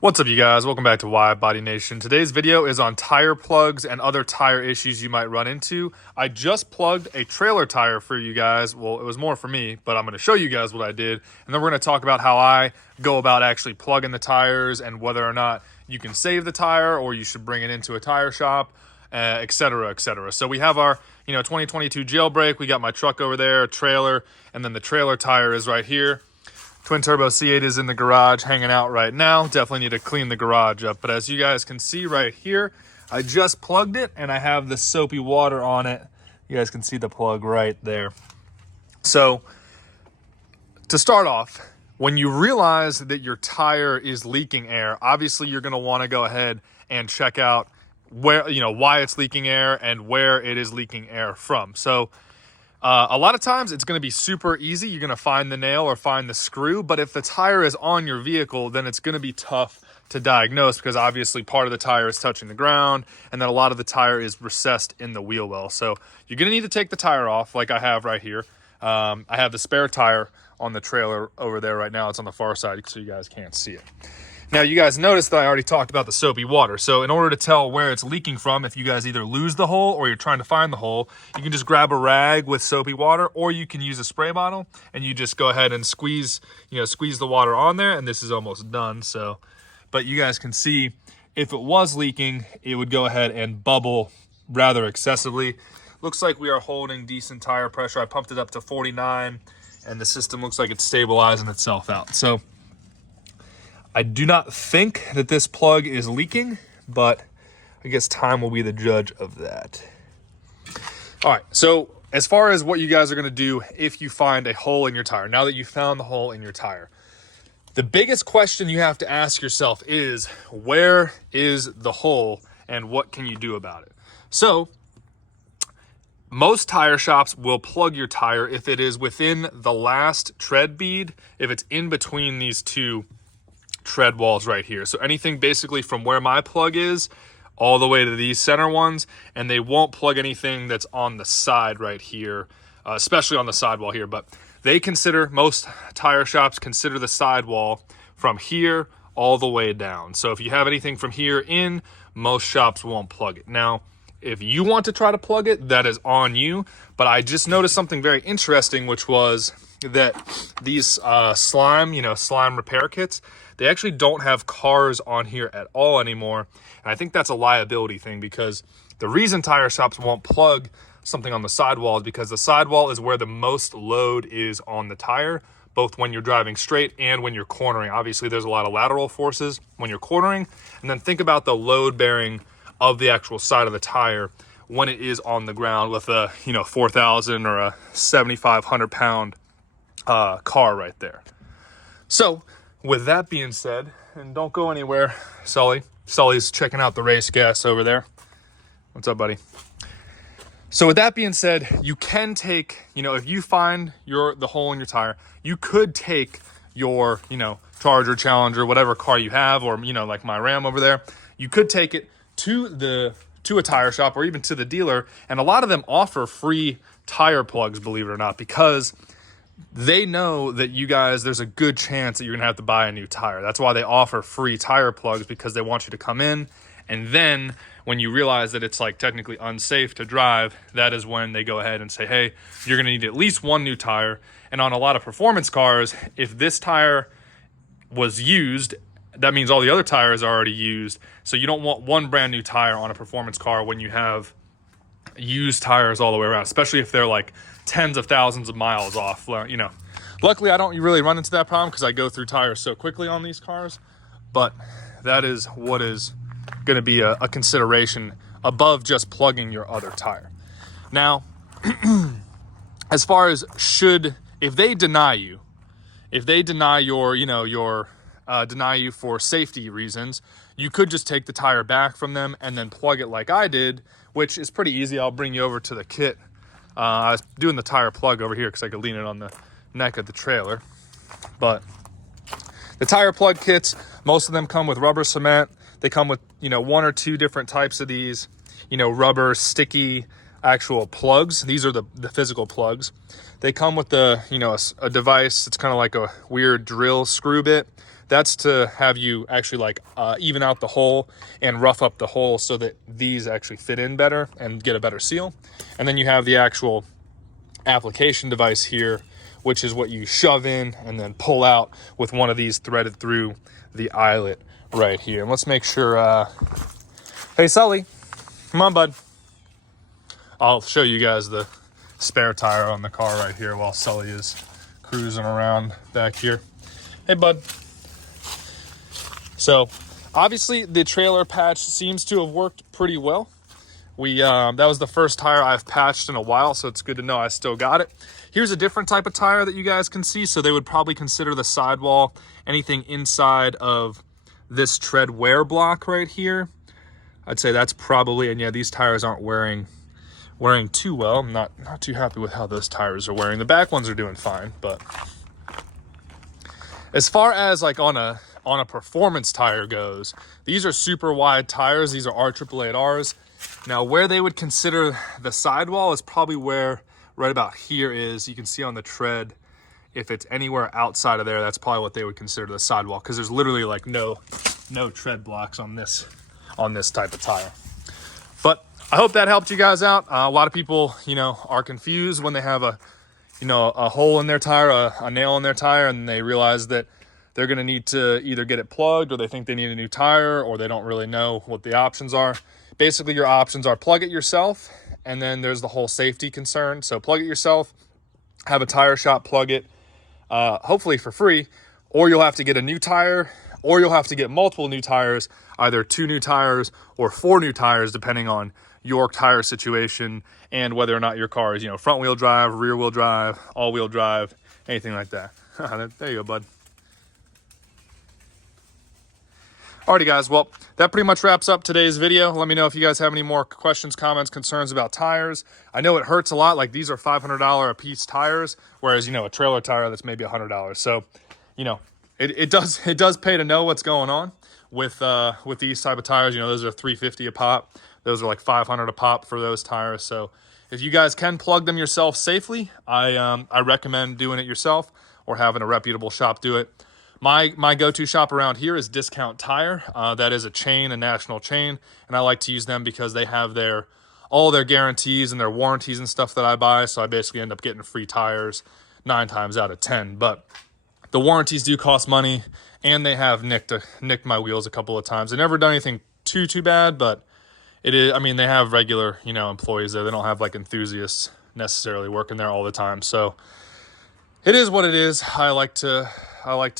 What's up, you guys? Welcome back to WideBody Nation. Today's video is on tire plugs and other tire issues you might run into. I just plugged a trailer tire for you guys. Well, it was more for me, but I'm going to show you guys what I did. And then we're going to talk about how I go about actually plugging the tires and whether or not you can save the tire or you should bring it into a tire shop, etc., etc. So we have our 2022 Jailbreak. We got my truck over there, trailer, and then the trailer tire is right here. Twin turbo C8 is in the garage hanging out right now. Definitely need to clean the garage up. But as you guys can see right here, I just plugged it and I have the soapy water on it. You guys can see the plug right there. So to start off, when you realize that your tire is leaking air, obviously you're going to want to go ahead and check out where, why it's leaking air and where it is leaking air from. So a lot of times it's going to be super easy. You're going to find the nail or find the screw, but if the tire is on your vehicle, then it's going to be tough to diagnose because obviously part of the tire is touching the ground and then a lot of the tire is recessed in the wheel well. So you're going to need to take the tire off like I have right here. I have the spare tire on the trailer over there right now. It's on the far side so you guys can't see it. Now, you guys noticed that I already talked about the soapy water. So in order to tell where it's leaking from, if you guys either lose the hole or you're trying to find the hole, you can just grab a rag with soapy water, or you can use a spray bottle and you just go ahead and squeeze the water on there, and this is almost done. So, but you guys can see if it was leaking, it would go ahead and bubble rather excessively. Looks like we are holding decent tire pressure. I pumped it up to 49 and the system looks like it's stabilizing itself out. So I do not think that this plug is leaking, but I guess time will be the judge of that. All right, so as far as what you guys are going to do if you find a hole in your tire, now that you found the hole in your tire, the biggest question you have to ask yourself is, where is the hole and what can you do about it? So most tire shops will plug your tire if it is within the last tread bead, if it's in between these two tread walls right here. So anything basically from where my plug is all the way to these center ones, and they won't plug anything that's on the side right here, especially on the sidewall here. But most tire shops consider the sidewall from here all the way down. So if you have anything from here in, most shops won't plug it. Now, if you want to try to plug it, that is on you. But I just noticed something very interesting, which was that these slime repair kits, they actually don't have cars on here at all anymore. And I think that's a liability thing, because the reason tire shops won't plug something on the sidewall is because the sidewall is where the most load is on the tire, both when you're driving straight and when you're cornering. Obviously, there's a lot of lateral forces when you're cornering. And then think about the load bearing of the actual side of the tire when it is on the ground with a 4,000 or a 7,500 pound car right there. So with that being said, and don't go anywhere, Sully's checking out the race gas over there. What's up, buddy? So with that being said, you can take, if you find the hole in your tire, you could take your, Charger, Challenger, whatever car you have, or, like my Ram over there, you could take it to a tire shop or even to the dealer. And a lot of them offer free tire plugs, believe it or not, because they know that you guys, there's a good chance that you're gonna have to buy a new tire. That's why they offer free tire plugs, because they want you to come in, and then when you realize that it's like technically unsafe to drive, that is when they go ahead and say, hey, you're gonna need at least one new tire. And on a lot of performance cars, if this tire was used, that means all the other tires are already used. So you don't want one brand new tire on a performance car when you have used tires all the way around, especially if they're like tens of thousands of miles off. Luckily I don't really run into that problem because I go through tires so quickly on these cars, but that is what is going to be a consideration above just plugging your other tire. Now, as far as if they deny you deny you for safety reasons, you could just take the tire back from them and then plug it like I did, which is pretty easy. I'll bring you over to the kit. I was doing the tire plug over here because I could lean it on the neck of the trailer. But the tire plug kits, most of them come with rubber cement. They come with, one or two different types of these, rubber sticky actual plugs. These are the physical plugs. They come with a device. It's kind of like a weird drill screw bit That's to have you actually like even out the hole and rough up the hole so that these actually fit in better and get a better seal. And then you have the actual application device here, which is what you shove in and then pull out with one of these threaded through the eyelet right here. And let's make sure, hey Sully, come on bud. I'll show you guys the spare tire on the car right here while Sully is cruising around back here. Hey bud. So obviously the trailer patch seems to have worked pretty well. That was the first tire I've patched in a while, so it's good to know I still got it. Here's a different type of tire that you guys can see. So they would probably consider the sidewall anything inside of this tread wear block right here. I'd say that's probably, and yeah, these tires aren't wearing too well. I'm not too happy with how those tires are wearing. The back ones are doing fine, but as far as like on a performance tire goes, these are super wide tires. These are R888Rs. Now where they would consider the sidewall is probably where right about here is. You can see on the tread, if it's anywhere outside of there, that's probably what they would consider the sidewall, because there's literally like no tread blocks on this type of tire. But I hope that helped you guys out. A lot of people, you know, are confused when they have a hole in their tire, a nail in their tire, and they realize that they're going to need to either get it plugged, or they think they need a new tire, or they don't really know what the options are. Basically, your options are plug it yourself, and then there's the whole safety concern. So plug it yourself, have a tire shop plug it, hopefully for free, or you'll have to get a new tire, or you'll have to get multiple new tires, either 2 new tires or 4 new tires, depending on your tire situation and whether or not your car is, you know, front wheel drive, rear wheel drive, all wheel drive, anything like that. There you go, bud. Alrighty guys, well, that pretty much wraps up today's video. Let me know if you guys have any more questions, comments, concerns about tires. I know it hurts a lot, like these are $500 a piece tires, whereas, you know, a trailer tire that's maybe $100. So, you know, it does pay to know what's going on with these type of tires. You know, those are $350 a pop. Those are like $500 a pop for those tires. So if you guys can plug them yourself safely, I recommend doing it yourself or having a reputable shop do it. My go-to shop around here is Discount Tire. That is a chain, a national chain, and I like to use them because they have all their guarantees and their warranties and stuff that I buy, so I basically end up getting free tires 9 times out of 10. But the warranties do cost money, and they have nicked my wheels a couple of times. They've never done anything too bad, but it is, I mean, they have regular, you know, employees there. They don't have like enthusiasts necessarily working there all the time. So it is what it is. I like to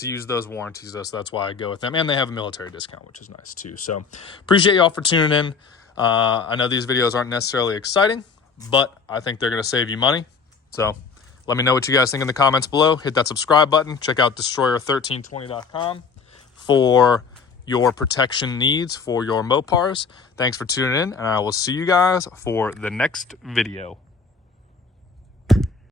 use those warranties though, so that's why I go with them. And they have a military discount, which is nice too. So appreciate y'all for tuning in. I know these videos aren't necessarily exciting, but I think they're going to save you money. So let me know what you guys think in the comments below. Hit that subscribe button. Check out destroyer1320.com for your protection needs for your Mopars. Thanks for tuning in, and I will see you guys for the next video.